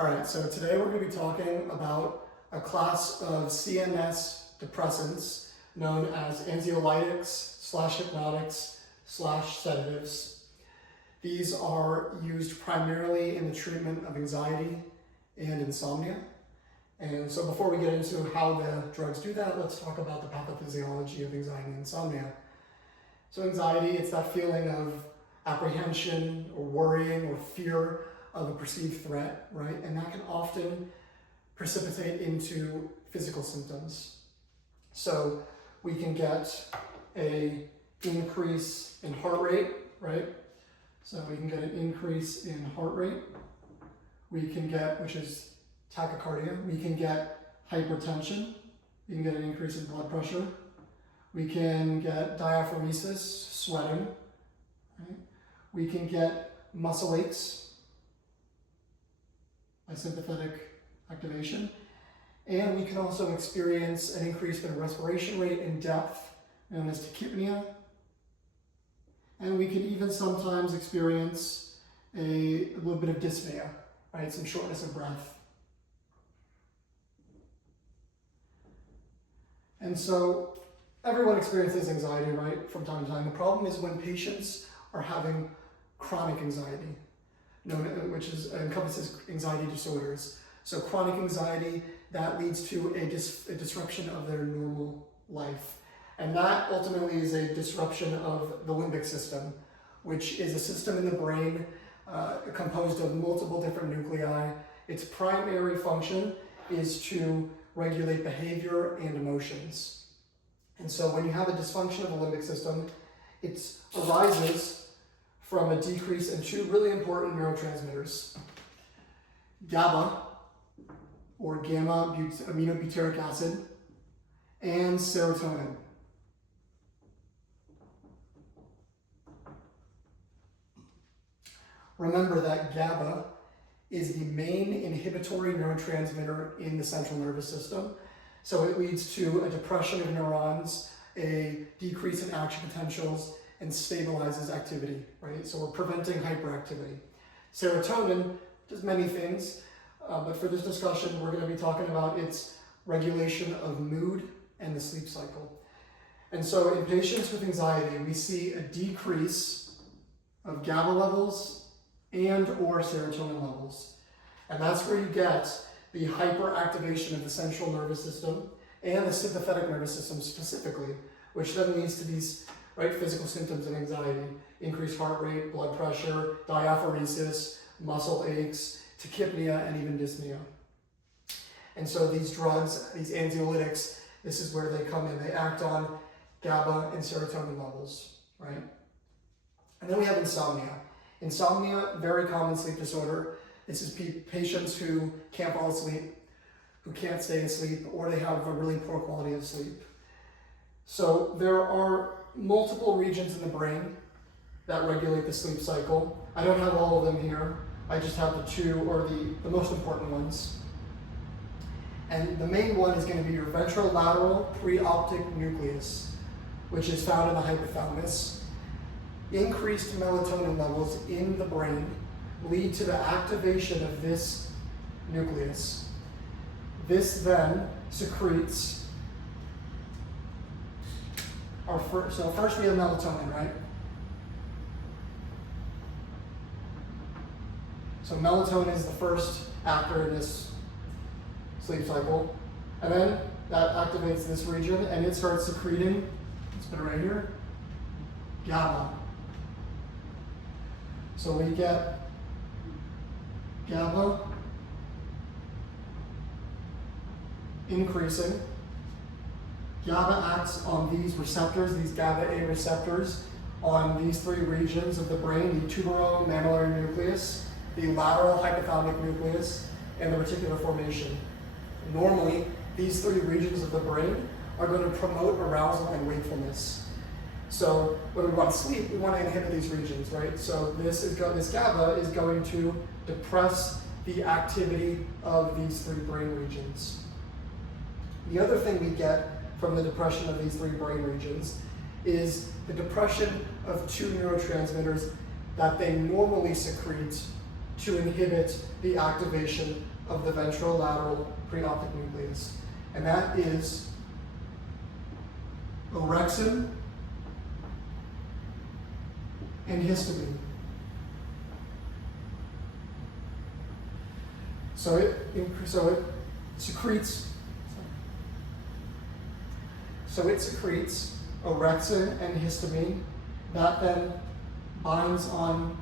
All right, so today we're going to be talking about a class of CNS depressants known as anxiolytics / hypnotics / sedatives. These are used primarily in the treatment of anxiety and insomnia. And so before we get into how the drugs do that, let's talk about the pathophysiology of anxiety and insomnia. So anxiety, it's that feeling of apprehension or worrying or fear of a perceived threat, right? And that can often precipitate into physical symptoms. So we can get an increase in heart rate, right? So we can get an increase in heart rate. We can get, which is tachycardia. We can get hypertension. We can get an increase in blood pressure. We can get diaphoresis, sweating, right? We can get muscle aches by sympathetic activation. And we can also experience an increase in respiration rate and depth, known as tachypnea. And we can even sometimes experience a little bit of dyspnea, right? Some shortness of breath. And so everyone experiences anxiety, right, from time to time. The problem is when patients are having chronic anxiety, which encompasses anxiety disorders. So chronic anxiety, that leads to a disruption of their normal life. And that ultimately is a disruption of the limbic system, which is a system in the brain composed of multiple different nuclei. Its primary function is to regulate behavior and emotions. And so when you have a dysfunction of the limbic system, it arises from a decrease in two really important neurotransmitters, GABA, or gamma aminobutyric acid, and serotonin. Remember that GABA is the main inhibitory neurotransmitter in the central nervous system. So it leads to a depression of neurons, a decrease in action potentials, and stabilizes activity, right? So we're preventing hyperactivity. Serotonin does many things, but for this discussion, we're going to be talking about its regulation of mood and the sleep cycle. And so in patients with anxiety, we see a decrease of GABA levels and or serotonin levels. And that's where you get the hyperactivation of the central nervous system and the sympathetic nervous system specifically, which then leads to these physical symptoms of anxiety: increased heart rate, blood pressure, diaphoresis, muscle aches, tachypnea, and even dyspnea. And so these drugs, these anxiolytics, this is where they come in. They act on GABA and serotonin levels, right? And then we have insomnia. Insomnia, very common sleep disorder. This is patients who can't fall asleep, who can't stay asleep, or they have a really poor quality of sleep. So there are multiple regions in the brain that regulate the sleep cycle. I don't have all of them here. I just have the two, or the most important ones. And the main one is going to be your ventrolateral preoptic nucleus, which is found in the hypothalamus. Increased melatonin levels in the brain lead to the activation of this nucleus. This then secretes so first we have melatonin, right? So melatonin is the first actor in this sleep cycle. And then that activates this region and it starts secreting, let's put it right here, GABA. So we get GABA increasing. GABA acts on these receptors, these GABA-A receptors, on these three regions of the brain: the tuberomammillary nucleus, the lateral hypothalamic nucleus, and the reticular formation. Normally, these three regions of the brain are going to promote arousal and wakefulness. So when we want to sleep, we want to inhibit these regions, right? So this GABA is going to depress the activity of these three brain regions. The other thing we get from the depression of these three brain regions is the depression of two neurotransmitters that they normally secrete to inhibit the activation of the ventrolateral preoptic nucleus. And that is orexin and histamine. So it secretes orexin and histamine. That then binds on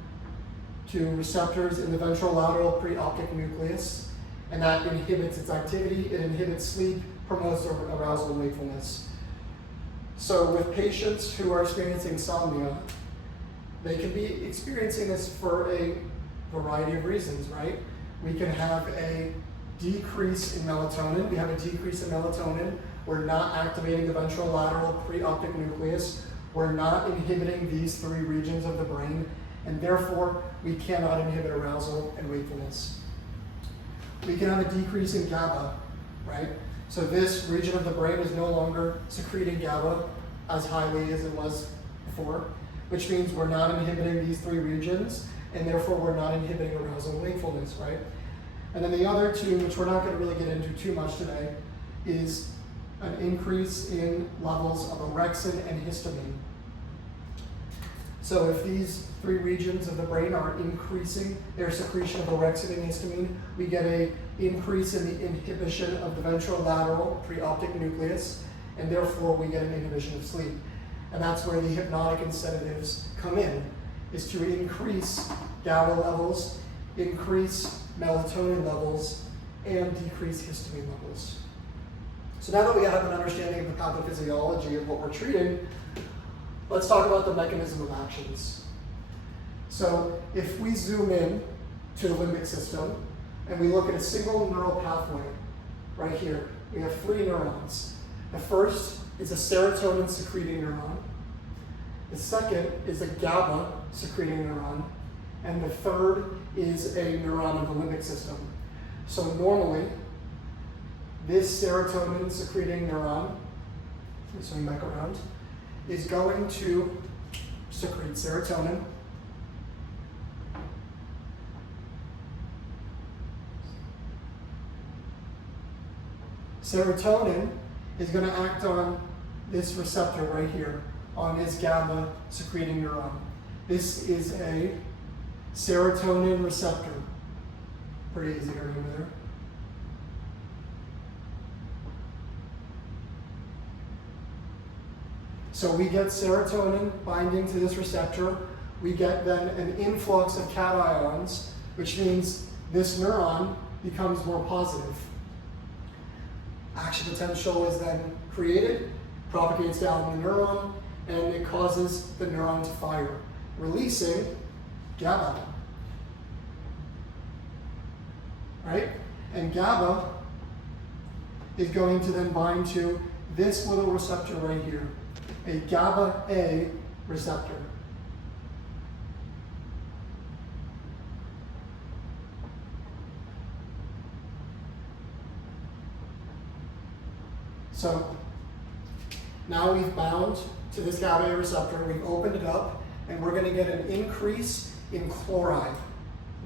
to receptors in the ventrolateral preoptic nucleus, and that inhibits its activity. It inhibits sleep, promotes arousal and wakefulness. So with patients who are experiencing insomnia, they can be experiencing this for a variety of reasons, right? We can have a decrease in melatonin. We have a decrease in melatonin. We're not activating the ventrolateral preoptic nucleus. We're not inhibiting these three regions of the brain, and therefore we cannot inhibit arousal and wakefulness. We can have a decrease in GABA, right? So this region of the brain is no longer secreting GABA as highly as it was before, which means we're not inhibiting these three regions, and therefore we're not inhibiting arousal and wakefulness, right? And then the other two, which we're not going to really get into too much today, is an increase in levels of orexin and histamine. So if these three regions of the brain are increasing their secretion of orexin and histamine, we get an increase in the inhibition of the ventrolateral preoptic nucleus, and therefore we get an inhibition of sleep. And that's where the hypnotic and sedatives come in, is to increase GABA levels, increase melatonin levels, and decrease histamine levels. So now that we have an understanding of the pathophysiology of what we're treating, let's talk about the mechanism of actions. So if we zoom in to the limbic system and we look at a single neural pathway right here, we have three neurons. The first is a serotonin secreting neuron. The second is a GABA secreting neuron. And the third is a neuron of the limbic system. So normally, this serotonin secreting neuron, swing back around, is going to secrete serotonin. Serotonin is going to act on this receptor right here, on this GABA secreting neuron. This is a serotonin receptor. Pretty easy to remember there. So we get serotonin binding to this receptor. We get then an influx of cations, which means this neuron becomes more positive. Action potential is then created, propagates down the neuron, and it causes the neuron to fire, releasing GABA. Right? And GABA is going to then bind to this little receptor right here, a GABA A receptor. So now we've bound to this GABA A receptor, we've opened it up, and we're going to get an increase in chloride,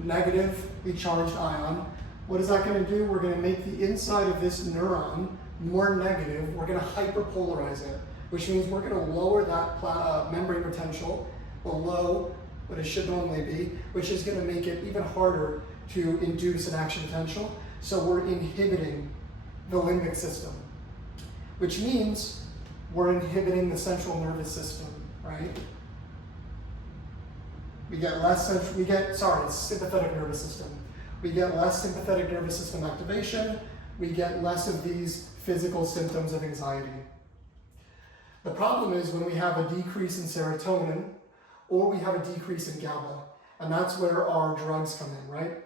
negatively charged ion. What is that going to do? We're going to make the inside of this neuron more negative. We're going to hyperpolarize it, which means we're going to lower that membrane potential below what it should normally be, which is going to make it even harder to induce an action potential. So we're inhibiting the limbic system, which means we're inhibiting the central nervous system, right? We get sympathetic nervous system. We get less sympathetic nervous system activation. We get less of these physical symptoms of anxiety. The problem is when we have a decrease in serotonin or we have a decrease in GABA, and that's where our drugs come in, right?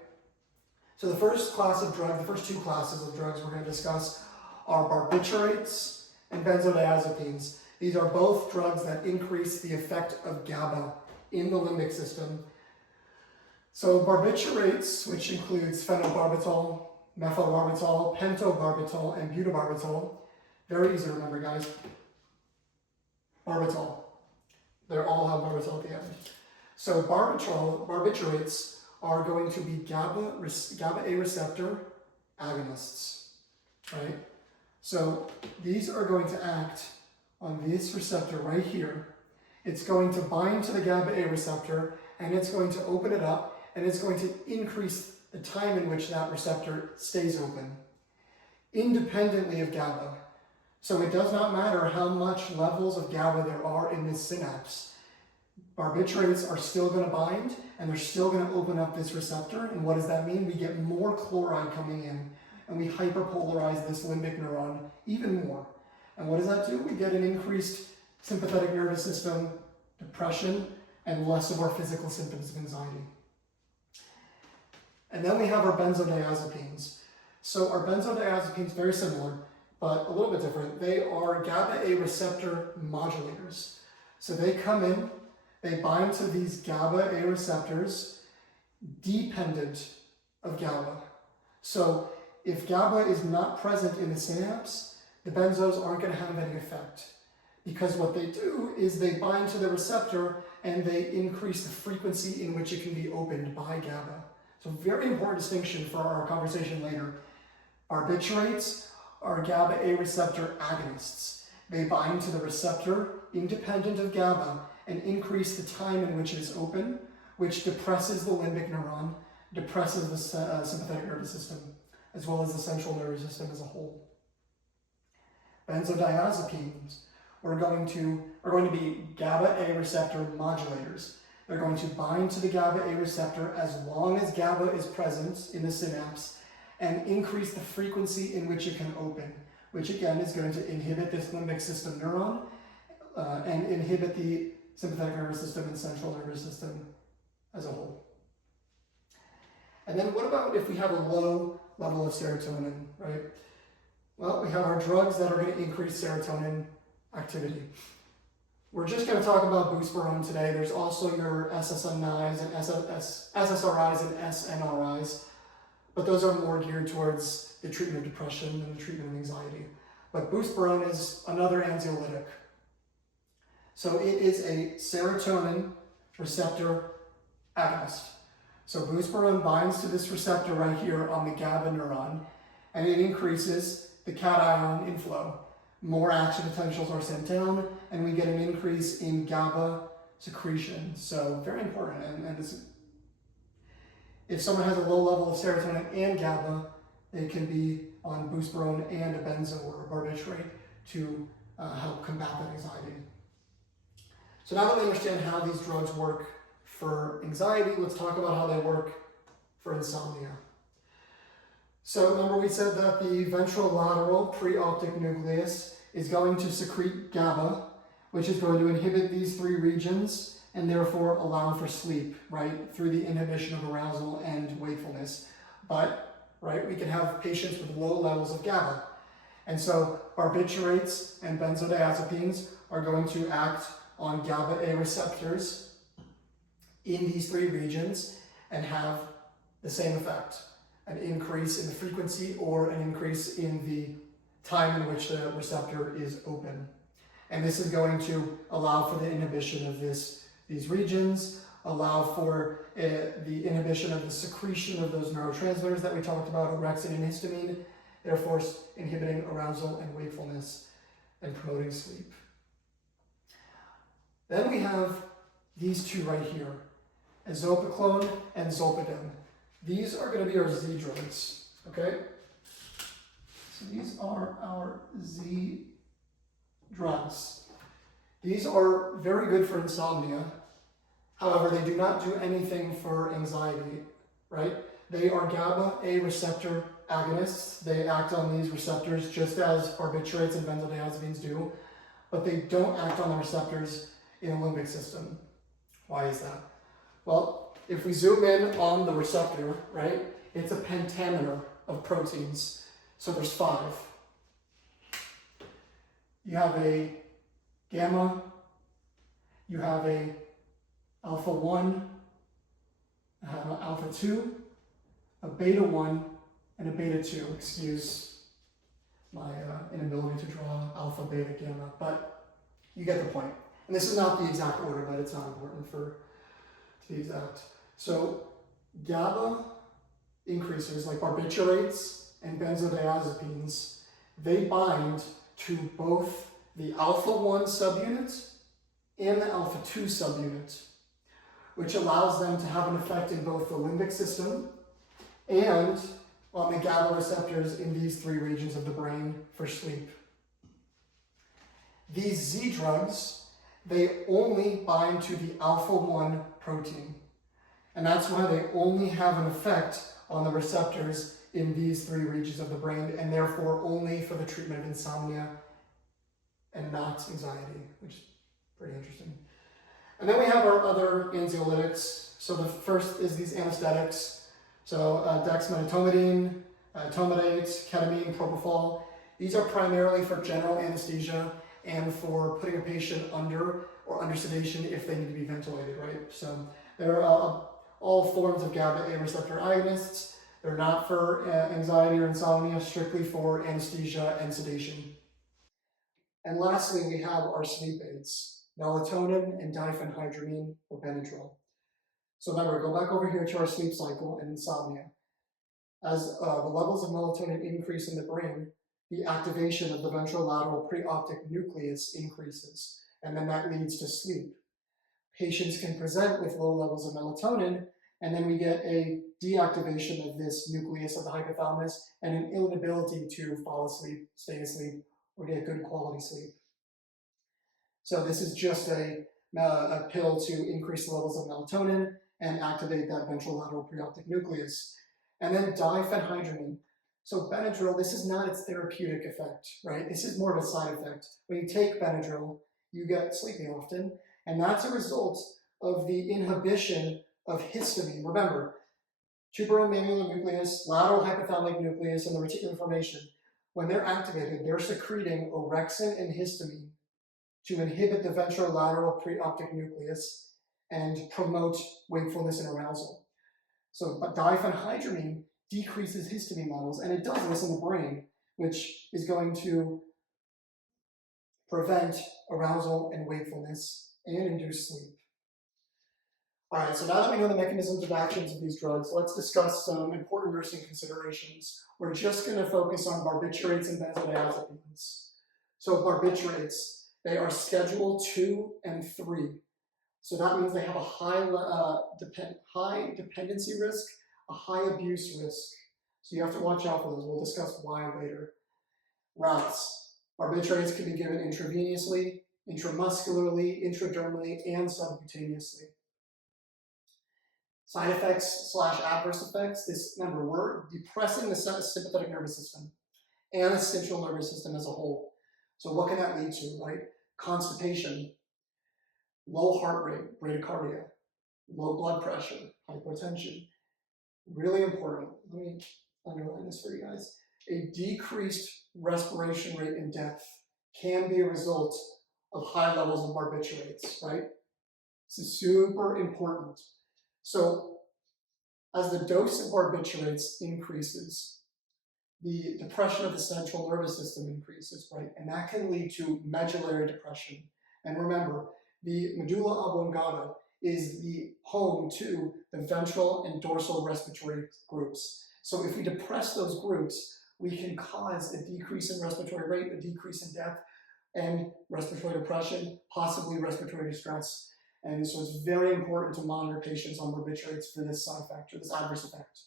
So the first two classes of drugs we're going to discuss are barbiturates and benzodiazepines. These are both drugs that increase the effect of GABA in the limbic system. So barbiturates, which includes phenobarbital, methylbarbital, pentobarbital, and butabarbital, very easy to remember, guys. Barbital. They all have barbital at the end. So barbiturates are going to be GABA A receptor agonists, right? So these are going to act on this receptor right here. It's going to bind to the GABA A receptor, and it's going to open it up, and it's going to increase the time in which that receptor stays open, independently of GABA. So it does not matter how much levels of GABA there are in this synapse. Barbiturates are still going to bind, and they're still going to open up this receptor. And what does that mean? We get more chloride coming in, and we hyperpolarize this limbic neuron even more. And what does that do? We get an increased sympathetic nervous system, depression, and less of our physical symptoms of anxiety. And then we have our benzodiazepines. So our benzodiazepines, very similar, but a little bit different. They are GABA A receptor modulators. So they come in, they bind to these GABA A receptors dependent of GABA. So if GABA is not present in the synapse, the benzos aren't going to have any effect. Because what they do is they bind to the receptor and they increase the frequency in which it can be opened by GABA. So very important distinction for our conversation later. Barbiturates are GABA A receptor agonists. They bind to the receptor independent of GABA and increase the time in which it is open, which depresses the limbic neuron, depresses the sympathetic nervous system, as well as the central nervous system as a whole. Benzodiazepines are going to be GABA A receptor modulators. They're going to bind to the GABA A receptor as long as GABA is present in the synapse and increase the frequency in which it can open, which again is going to inhibit this limbic system neuron and inhibit the sympathetic nervous system and central nervous system as a whole. And then what about if we have a low level of serotonin, right? Well, we have our drugs that are going to increase serotonin activity. We're just going to talk about buspirone today. There's also your SSNIs and SSRIs and SNRIs, but those are more geared towards the treatment of depression and the treatment of anxiety. But buspirone is another anxiolytic. So it is a serotonin receptor agonist. So buspirone binds to this receptor right here on the GABA neuron, and it increases the cation inflow. More action potentials are sent down, and we get an increase in GABA secretion. So very important. And this, if someone has a low level of serotonin and GABA, they can be on buspirone and a benzo or a barbiturate to help combat that anxiety. So now that we understand how these drugs work for anxiety, let's talk about how they work for insomnia. So remember we said that the ventrolateral preoptic nucleus is going to secrete GABA, which is going to inhibit these three regions and therefore allow for sleep, right, through the inhibition of arousal and wakefulness. But, right, we can have patients with low levels of GABA. And so barbiturates and benzodiazepines are going to act on GABA A receptors in these three regions and have the same effect. An increase in the frequency or an increase in the time in which the receptor is open. And this is going to allow for the inhibition of these regions, allow for the inhibition of the secretion of those neurotransmitters that we talked about, orexin and histamine, therefore inhibiting arousal and wakefulness and promoting sleep. Then we have these two right here, azopiclone and zolpidem. These are going to be our Z drugs, okay? So these are our Z drugs. These are very good for insomnia. However, they do not do anything for anxiety, right? They are GABA A receptor agonists. They act on these receptors just as barbiturates and benzodiazepines do, but they don't act on the receptors in the limbic system. Why is that? Well, if we zoom in on the receptor, right, it's a pentamer of proteins. So there's 5. You have a gamma, you have a alpha 1, I have an alpha 2, a beta 1, and a beta 2. Excuse my inability to draw alpha, beta, gamma, but you get the point. And this is not the exact order, but it's not important to be exact. So GABA increasers like barbiturates and benzodiazepines, they bind to both the alpha-1 subunit and the alpha-2 subunit, which allows them to have an effect in both the limbic system and on the GABA receptors in these three regions of the brain for sleep. These Z drugs, they only bind to the alpha-1 protein. And that's why they only have an effect on the receptors in these three regions of the brain, and therefore only for the treatment of insomnia and not anxiety, which is pretty interesting. And then we have our other anxiolytics. So the first is these anesthetics. So dexmedetomidine, etomidate, ketamine, propofol. These are primarily for general anesthesia and for putting a patient under or under sedation if they need to be ventilated, right? So they're all forms of GABA A receptor agonists. They're not for anxiety or insomnia, strictly for anesthesia and sedation. And lastly, we have our sleep aids, melatonin and diphenhydramine or Benadryl. So remember, go back over here to our sleep cycle and insomnia. As the levels of melatonin increase in the brain, the activation of the ventrolateral preoptic nucleus increases, and then that leads to sleep. Patients can present with low levels of melatonin, and then we get a deactivation of this nucleus of the hypothalamus and an inability to fall asleep, stay asleep, or get good quality sleep. So this is just a pill to increase the levels of melatonin and activate that ventrolateral preoptic nucleus. And then diphenhydramine. So Benadryl, this is not its therapeutic effect, right? This is more of a side effect. When you take Benadryl, you get sleepy often, and that's a result of the inhibition of histamine. Remember, tuberomammular nucleus, lateral hypothalamic nucleus, and the reticular formation, when they're activated, they're secreting orexin and histamine to inhibit the ventrolateral preoptic nucleus and promote wakefulness and arousal. So diphenhydramine decreases histamine levels, and it does this in the brain, which is going to prevent arousal and wakefulness and induce sleep. All right, so now that we know the mechanisms of actions of these drugs, let's discuss some important nursing considerations. We're just going to focus on barbiturates and benzodiazepines. So barbiturates, they are Schedule 2 and 3. So that means they have a high dependency risk, a high abuse risk. So you have to watch out for those. We'll discuss why later. Routes. Barbiturates can be given intravenously, intramuscularly, intradermally, and subcutaneously. Side effects / adverse effects. Remember, we're depressing the sympathetic nervous system and the central nervous system as a whole. So what can that lead to, right? Constipation, low heart rate, bradycardia, low blood pressure, hypotension. Really important. Let me underline this for you guys. A decreased respiration rate and death can be a result of high levels of barbiturates, right? This is super important. So as the dose of barbiturates increases, the depression of the central nervous system increases, right? And that can lead to medullary depression. And remember, the medulla oblongata is the home to the ventral and dorsal respiratory groups. So if we depress those groups, we can cause a decrease in respiratory rate, a decrease in death, and respiratory depression, possibly respiratory distress. And so it's very important to monitor patients on barbiturates for this side effect or this adverse effect.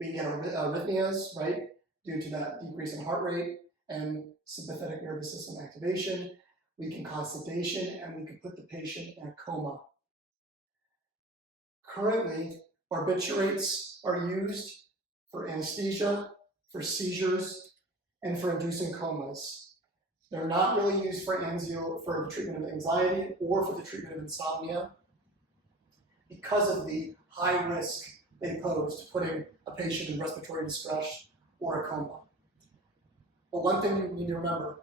We can get arrhythmias, right, due to that decrease in heart rate and sympathetic nervous system activation. We can cause sedation, and we can put the patient in a coma. Currently, barbiturates are used for anesthesia, for seizures, and for inducing comas. They're not really used for the treatment of anxiety or for the treatment of insomnia because of the high risk they pose to putting a patient in respiratory distress or a coma. But one thing you need to remember,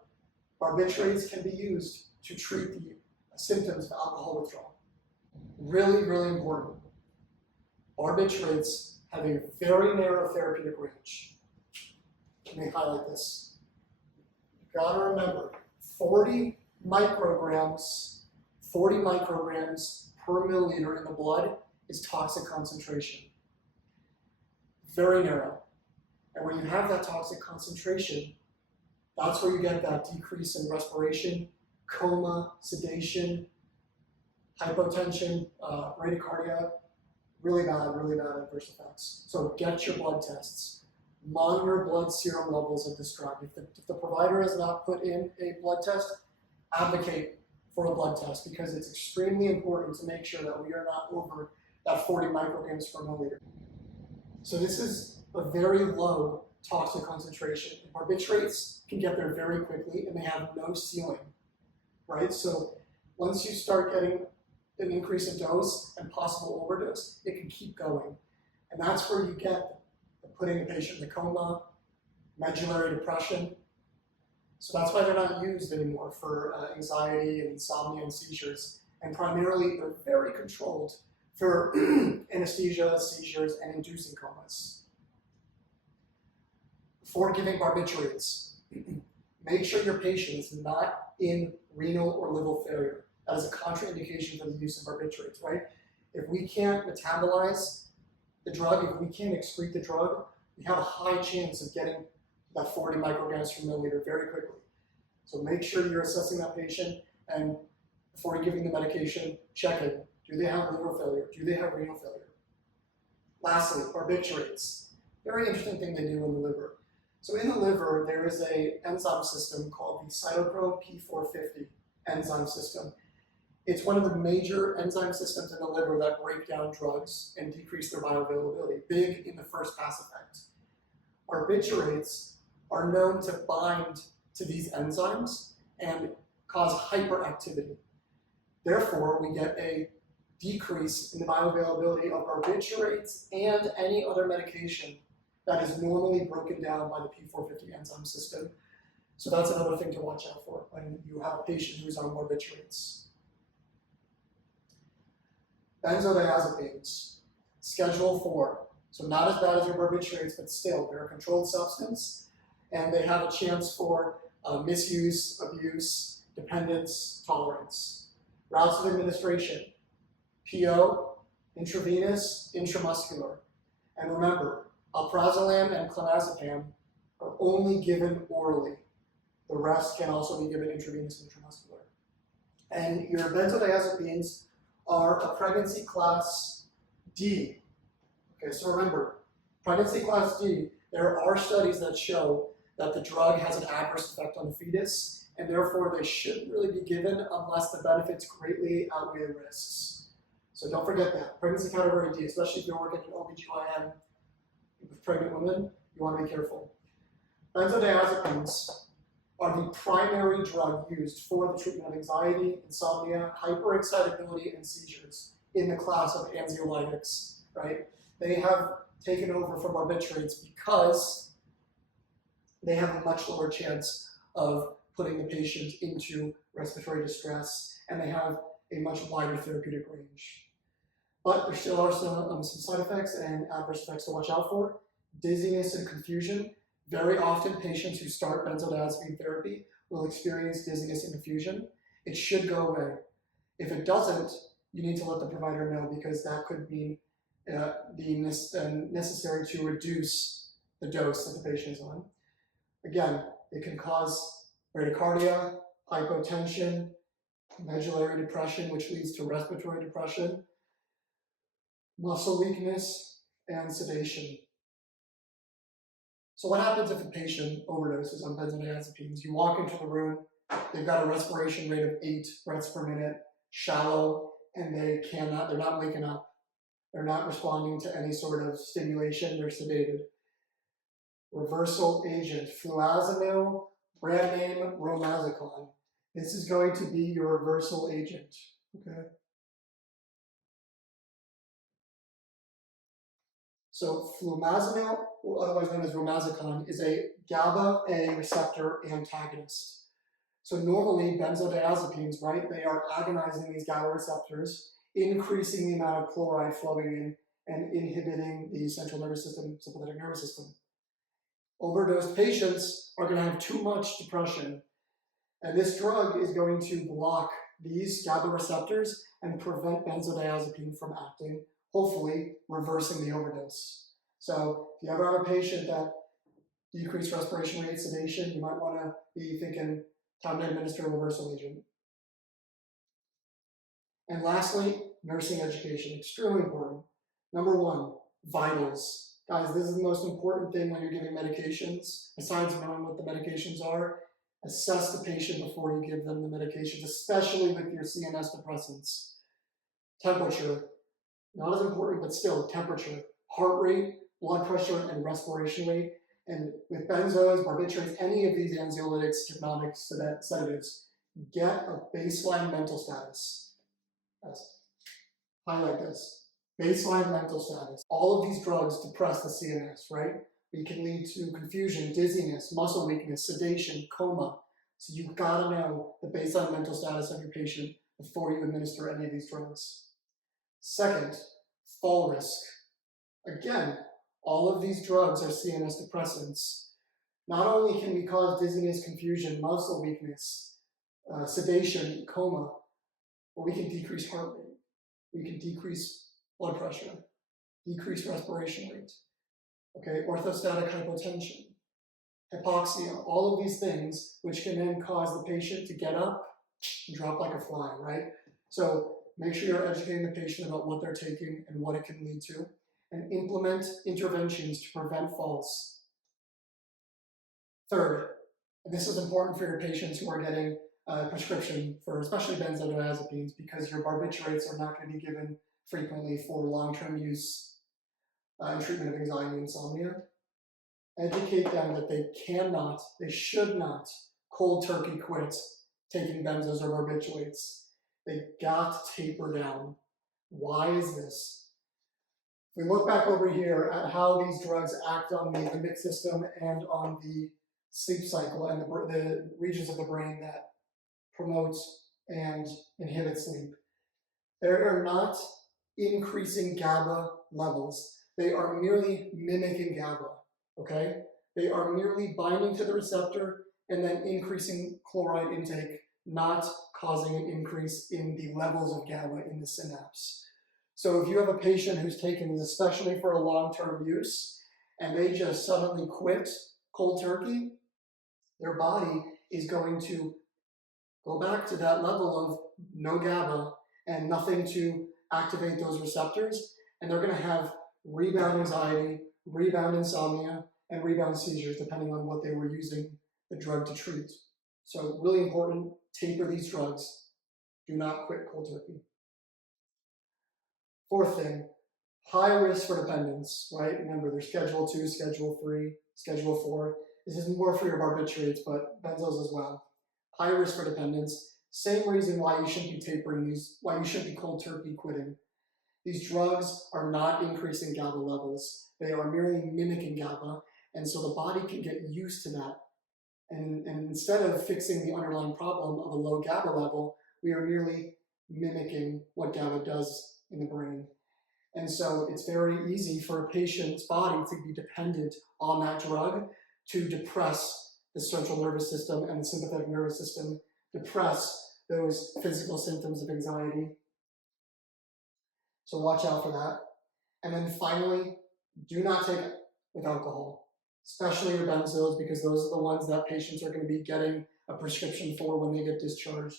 barbiturates can be used to treat the symptoms of alcohol withdrawal. Really, really important. Barbiturates have a very narrow therapeutic range. Let me highlight this. You've got to remember, 40 micrograms per milliliter in the blood is toxic concentration. Very narrow. And when you have that toxic concentration, that's where you get that decrease in respiration, coma, sedation, hypotension, bradycardia, really bad adverse effects. So get your blood tests. Monitor blood serum levels of this drug. If the provider has not put in a blood test, advocate for a blood test because it's extremely important to make sure that we are not over that 40 micrograms per milliliter. So this is a very low toxic concentration. Barbiturates can get there very quickly and they have no ceiling, right? So once you start getting an increase in dose and possible overdose, it can keep going. And that's where you get putting the patient in a coma, medullary depression. So that's why they're not used anymore for anxiety and insomnia and seizures. And primarily, they're very controlled for anesthesia, seizures, and inducing comas. Before giving barbiturates, make sure your patient is not in renal or liver failure. That is a contraindication for the use of barbiturates, right? If we can't metabolize the drug, if we can't excrete the drug, we have a high chance of getting that 40 micrograms per milliliter very quickly. So make sure you're assessing that patient, and before you're giving the medication, check it. Do they have liver failure? Do they have renal failure? Lastly, barbiturates. Very interesting thing they do in the liver. So in the liver, there is an enzyme system called the cytochrome P450 enzyme system. It's one of the major enzyme systems in the liver that break down drugs and decrease their bioavailability, big in the first pass effect. Barbiturates are known to bind to these enzymes and cause hyperactivity. Therefore, we get a decrease in the bioavailability of barbiturates and any other medication that is normally broken down by the P450 enzyme system. So that's another thing to watch out for when you have a patient who's on barbiturates. Benzodiazepines, Schedule 4. So not as bad as your barbiturates, but still, they're a controlled substance, and they have a chance for misuse, abuse, dependence, tolerance. Routes of administration, PO, intravenous, intramuscular. And remember, alprazolam and clonazepam are only given orally. The rest can also be given intravenous, intramuscular. And your benzodiazepines are a pregnancy class D. Okay, so remember, pregnancy class D, there are studies that show that the drug has an adverse effect on the fetus, and therefore they shouldn't really be given unless the benefits greatly outweigh the risks. So don't forget that. Pregnancy category D, especially if you're working in OBGYN with pregnant women, you want to be careful. Benzodiazepines are the primary drug used for the treatment of anxiety, insomnia, hyperexcitability, and seizures in the class of anxiolytics, right? They have taken over from barbiturates because they have a much lower chance of putting the patient into respiratory distress, and they have a much wider therapeutic range. But there still are some side effects and adverse effects to watch out for. Dizziness and confusion. Very often, patients who start benzodiazepine therapy will experience dizziness and confusion. It should go away. If it doesn't, you need to let the provider know because that could mean necessary to reduce the dose that the patient is on. Again, it can cause bradycardia, hypotension, medullary depression, which leads to respiratory depression, muscle weakness, and sedation. So what happens if a patient overdoses on benzodiazepines? You walk into the room, they've got a respiration rate of 8 breaths per minute, shallow, and they're not waking up. They're not responding to any sort of stimulation, they're sedated. Reversal agent, fluazamil, brand name romazicon. This is going to be your reversal agent, okay? So flumazenil, otherwise known as romazicon, is a GABA A receptor antagonist. So normally benzodiazepines, right, they are agonizing these GABA receptors, increasing the amount of chloride flowing in and inhibiting the central nervous system, sympathetic nervous system. Overdosed patients are going to have too much depression, and this drug is going to block these GABA receptors and prevent benzodiazepine from acting hopefully reversing the overdose. So if you ever have a patient that decreased respiration rate, sedation, you might want to be thinking time to administer a reversal agent. And lastly, nursing education, extremely important. Number one, vitals. Guys, this is the most important thing when you're giving medications. Besides knowing what the medications are, assess the patient before you give them the medications, especially with your CNS depressants. Temperature, not as important, but still, temperature, heart rate, blood pressure, and respiration rate. And with benzos, barbiturates, any of these anxiolytics, hypnotics, sedatives, get a baseline mental status. Yes. Highlight this. Baseline mental status. All of these drugs depress the CNS, right? It can lead to confusion, dizziness, muscle weakness, sedation, coma. So you've got to know the baseline mental status of your patient before you administer any of these drugs. Second, fall risk. Again, all of these drugs are CNS depressants. Not only can we cause dizziness, confusion, muscle weakness, sedation, coma, but we can decrease heart rate. We can decrease blood pressure, decrease respiration rate, okay, orthostatic hypotension, hypoxia, all of these things which can then cause the patient to get up and drop like a fly, right? So make sure you're educating the patient about what they're taking and what it can lead to, and implement interventions to prevent falls. Third, and this is important for your patients who are getting a prescription for especially benzodiazepines, because your barbiturates are not going to be given frequently for long-term use in treatment of anxiety and insomnia. Educate them that they should not cold turkey quit taking benzos or barbiturates. They got to taper down. Why is this? If we look back over here at how these drugs act on the limbic system and on the sleep cycle and the regions of the brain that promote and inhibit sleep, they are not increasing GABA levels. They are merely mimicking GABA, okay? They are merely binding to the receptor and then increasing chloride intake, not causing an increase in the levels of GABA in the synapse. So if you have a patient who's taken these, especially for a long-term use, and they just suddenly quit cold turkey, their body is going to go back to that level of no GABA and nothing to activate those receptors, and they're going to have rebound anxiety, rebound insomnia, and rebound seizures, depending on what they were using the drug to treat. So really important, taper these drugs. Do not quit cold turkey. Fourth thing, high risk for dependence, right? Remember, there's Schedule 2, Schedule 3, Schedule 4. This is more for your barbiturates, but benzos as well. High risk for dependence. Same reason why you shouldn't be tapering these, why you shouldn't be cold turkey quitting. These drugs are not increasing GABA levels. They are merely mimicking GABA, and so the body can get used to that. And instead of fixing the underlying problem of a low GABA level, we are merely mimicking what GABA does in the brain. And so it's very easy for a patient's body to be dependent on that drug to depress the central nervous system and the sympathetic nervous system, depress those physical symptoms of anxiety. So watch out for that. And then finally, do not take it with alcohol, especially your benzos, because those are the ones that patients are going to be getting a prescription for when they get discharged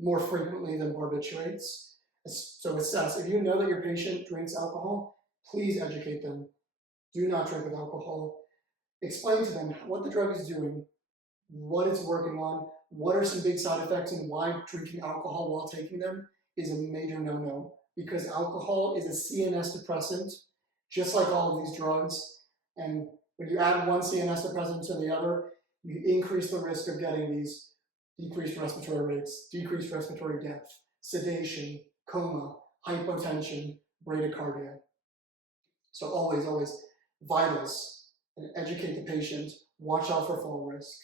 more frequently than barbiturates. So assess. If you know that your patient drinks alcohol, please educate them. Do not drink with alcohol. Explain to them what the drug is doing, what it's working on, what are some big side effects, and why drinking alcohol while taking them is a major no-no. Because alcohol is a CNS depressant, just like all of these drugs. And when you add one CNS depressant to the other, you increase the risk of getting these decreased respiratory rates, decreased respiratory depth, sedation, coma, hypotension, bradycardia. So always, always vitals, and educate the patient, watch out for fall risk.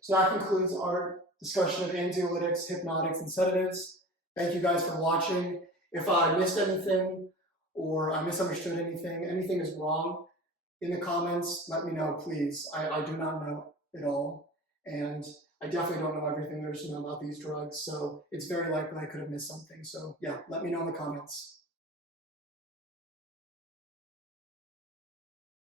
So that concludes our discussion of anxiolytics, hypnotics, and sedatives. Thank you guys for watching. If I missed anything or I misunderstood anything is wrong, in the comments, let me know, please. I do not know it all. And I definitely don't know everything there is to know about these drugs, so it's very likely I could have missed something. So yeah, let me know in the comments.